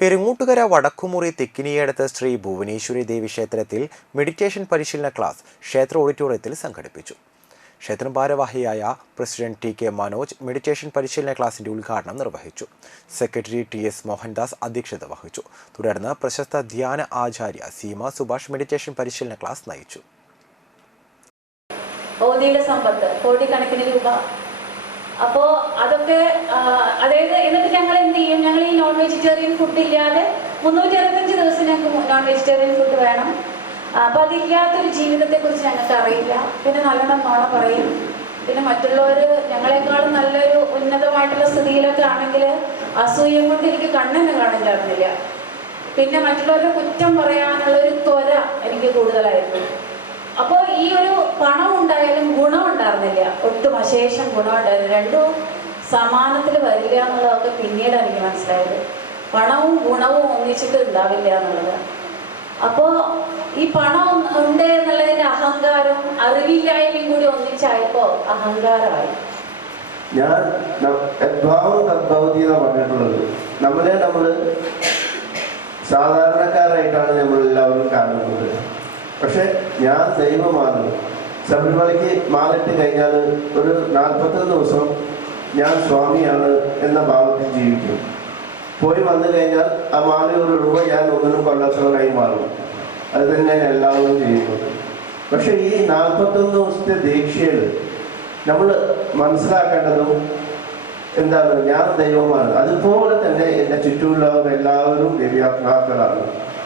പെരുങ്ങൂട്ടുകര വടക്കുമുറി തെക്കിനിയടത്ത് ശ്രീ ഭുവനേശ്വരി ദേവി ക്ഷേത്രത്തിൽ മെഡിറ്റേഷൻ പരിശീലന ക്ലാസ് ക്ഷേത്ര ഓഡിറ്റോറിയത്തിൽ സംഘടിപ്പിച്ചു. ക്ഷേത്രം ഭാരവാഹിയായ president T K Manoj meditation പരിശീലന ക്ലാസിന്റെ ഉദ്ഘാടനം നിർവഹിച്ചു. സെക്രട്ടറി ടി എസ് മോഹൻദാസ് അധ്യക്ഷത വഹിച്ചു. തുടർന്ന് പ്രശസ്ത ധ്യാന ആചാര്യ സീമ സുഭാഷ് മെഡിറ്റേഷൻ പരിശീലന ക്ലാസ് നയിച്ചു. കോടിക്കണക്കിന് രൂപ അപ്പോൾ അതൊക്കെ അതായത് എന്നിട്ട് ഞങ്ങൾ എന്ത് ചെയ്യും, ഞങ്ങൾ ഈ നോൺ വെജിറ്റേറിയൻ ഫുഡ് ഇല്ലാതെ 365 ദിവസം ഞങ്ങൾക്ക് നോൺ വെജിറ്റേറിയൻ ഫുഡ് വേണം. അപ്പോൾ അതില്ലാത്തൊരു ജീവിതത്തെക്കുറിച്ച് ഞങ്ങൾക്ക് അറിയില്ല. പിന്നെ നല്ലോണം നോണ പറയും. പിന്നെ മറ്റുള്ളവർ ഞങ്ങളെക്കാളും നല്ലൊരു ഉന്നതമായിട്ടുള്ള സ്ഥിതിയിലൊക്കെ ആണെങ്കിൽ അസൂയം കൊണ്ട് എനിക്ക് കണ്ണെന്ന് കാണില്ലായിരുന്നില്ല. പിന്നെ മറ്റുള്ളവരുടെ കുറ്റം പറയാനുള്ളൊരു ത്വര എനിക്ക് കൂടുതലായിരുന്നു. അപ്പോൾ ഈ ഒരു പണം ഉണ്ടായാലും ഗുണം ഉണ്ടായിരുന്നില്ല, ഒട്ടും അശേഷം ഗുണം ഉണ്ടായിരുന്നു. രണ്ടും സമാനത്തിൽ വരില്ല എന്നുള്ളതൊക്കെ പിന്നീട് എനിക്ക് മനസ്സിലായത്. പണവും ഗുണവും ഒന്നിച്ചിട്ട് ഉണ്ടാവില്ല എന്നുള്ളത്. അപ്പോൾ ഈ പണം ഉണ്ട് എന്നുള്ളതിൻ്റെ അഹങ്കാരം അറിവില്ലായ്മയും കൂടി ഒന്നിച്ചായപ്പോൾ അഹങ്കാരമായി. ഞാൻ പറഞ്ഞിട്ടുള്ളത് നമ്മൾ സാധാരണക്കാരായിട്ടാണ് നമ്മളെല്ലാവരും കാണുന്നത്. പക്ഷെ ഞാൻ ദൈവമാണ്. ശബരിമലയ്ക്ക് മാലിട്ട് കഴിഞ്ഞാൽ ഒരു 41 ദിവസം ഞാൻ സ്വാമിയാണ് എന്ന ഭാവത്തിൽ ജീവിക്കും. പോയി വന്നു കഴിഞ്ഞാൽ ആ മാലയോടുമ്പോൾ ഞാൻ ഒന്നിനും കൊല്ലാത്തവനായി മാറും. അത് തന്നെയാണ് എല്ലാവരും ചെയ്യുന്നത്. പക്ഷെ ഈ 41 ദിവസത്തെ ദീക്ഷയിൽ നമ്മൾ മനസ്സിലാക്കേണ്ടതും എന്താണ്, ഞാൻ ദൈവമാണ്. അതുപോലെ തന്നെ എൻ്റെ ചുറ്റുമുള്ളവർ എല്ലാവരും ദിവ്യാത്മാക്കളാണ്.